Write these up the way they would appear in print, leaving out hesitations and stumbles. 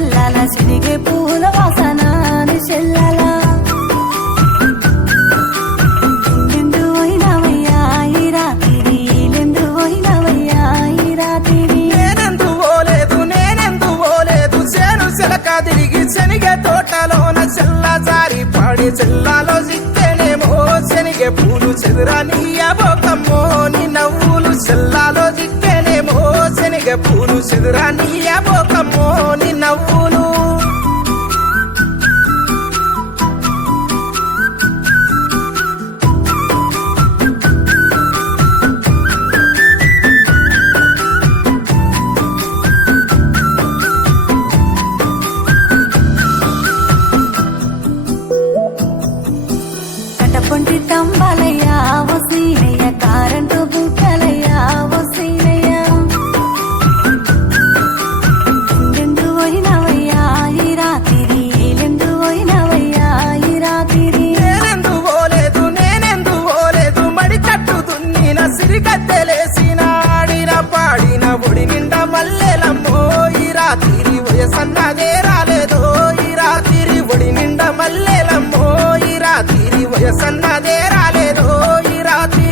చెల్లాల చిరిగే పూల వాసన చెల్లాల ఎందు పోయినవయ్యా ఈ రాత్రి ఎందు పోయినవయ్యా ఈ రాత్రి నేనెందు పోలేదు చేను చిలక తిరిగి శనిగే తోటలోన చెల్ల జారి పాడి చెల్లాలో జిక్కేనేమో శనిగే పూలు చెదురా నీయబోకమ్మో నీ నవ్వులు చెల్లాలో జిక్కేనేమో శనిగే పూలు చెదురా నీయబోకమ్మో నీ నవ్వులు కటపొంటి తంబాలయ్యా వసీనయ్య కారంటూ బుక్కలయ్యా వసీనయ్య ఎందు పోయినవయ్యా ఈ రాత్రి ఎందు పోయినవయ్యా ఈ రాత్రి నేనెందు పోలేదు మడి కట్టు దున్నిన సిరిగద్దెలేసిన ఆడిన పాడిన ఒడి నిండా మల్లెలమ్మో ఈ రాత్రి వయసన్నదే రాలేదో ఈ రాత్రి ఒడి నిండా మల్లెలమ్మో ఈ రాత్రి వయసన్నదే రాలేదో ఈ రాత్రి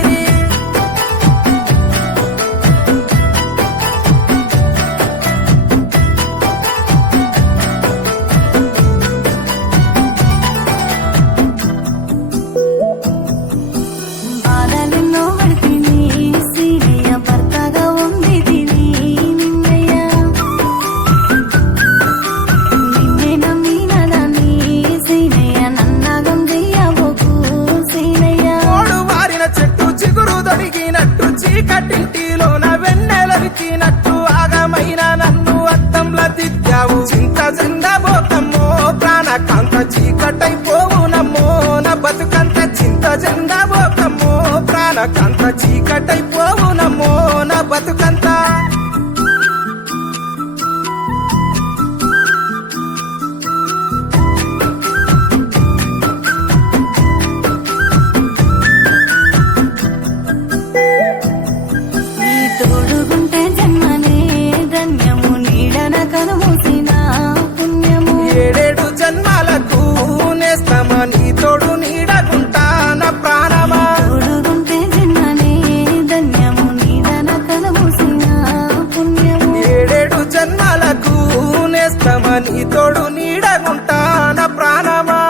బాధలెన్నో పడితిని సీనయ్య భర్తగా ఉంది తిని నిన్నయ్య నిన్నే నమ్మినదాన్ని సీనయ్య నన్నగం చెయ్యబోకు సీనయ్య ఓడు వారిన చెట్టు చిగురు దొరికినట్టు చీకటింటిలోన వెన్నెలరిచినట్టు ఆగమైన నన్ను అద్దంలా దిద్దావు చింత చెందబోకమ్మో ప్రాణకాంత చీకటైపోవునమ్మో నా బతుకంత చింత చెందబోకమ్మో ప్రాణకాంత చీకటైపోవునమ్మో నా బతుకంత నీ తోడుగుంటే జన్మనే ధన్యము నీడన కనుమూసిన పుణ్యము ఏడేడు జన్మాలకు నేస్తమా నీ తోడు నీడకుంటాన ప్రాణమా తోడుగుంటే జన్మనే ధన్యము నీడన కనుమూసిన పుణ్యము ఏడేడు జన్మాలకు నేస్తమా నీ తోడు నీడకుంటాన ప్రాణమా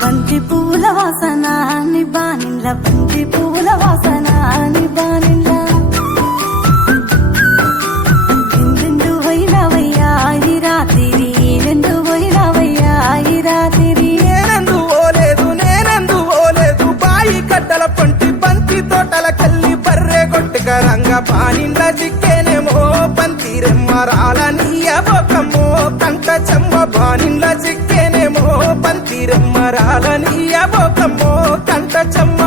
బంతి పూల వాసన నిబానిల్ల బంతి పూల వాసన నిబానిల్ల ఎందెందు పోయినవయ్యా ఈ రాత్రి ఎందు పోయినవయ్యా ఈ రాత్రి నేనెందు పోలేదు బాయి కట్టల పంటి బంతి తోటల కల్లి బర్రె కొట్టుక రంగ పానిండ్ల చిక్కేనేమో బంతి రెమ్మరాల నీయబోకమ్మో కంట చెమ్మ బానిండ్ల చిక్కేనేమో బంతి రెమ్మరాల నీయబోకమ్మో కంట చెమ్మ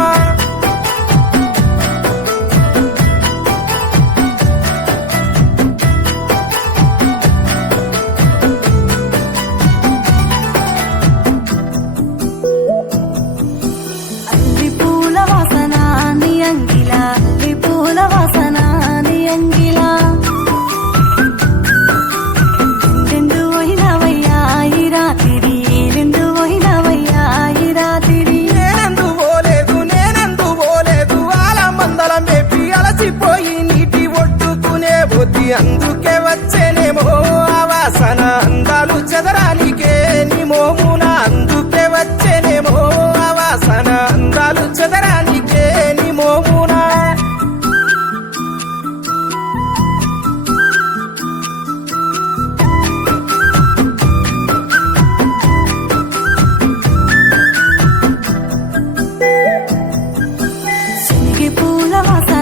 అల్లి పూల వాసన నీ అంగిల అల్లి పూల వాసన నీ అంగిల ఎందెందు పోయినవయ్యా ఈ రాత్రి ఎందు పోయినవయ్యా ఈ రాత్రి పూల వాసన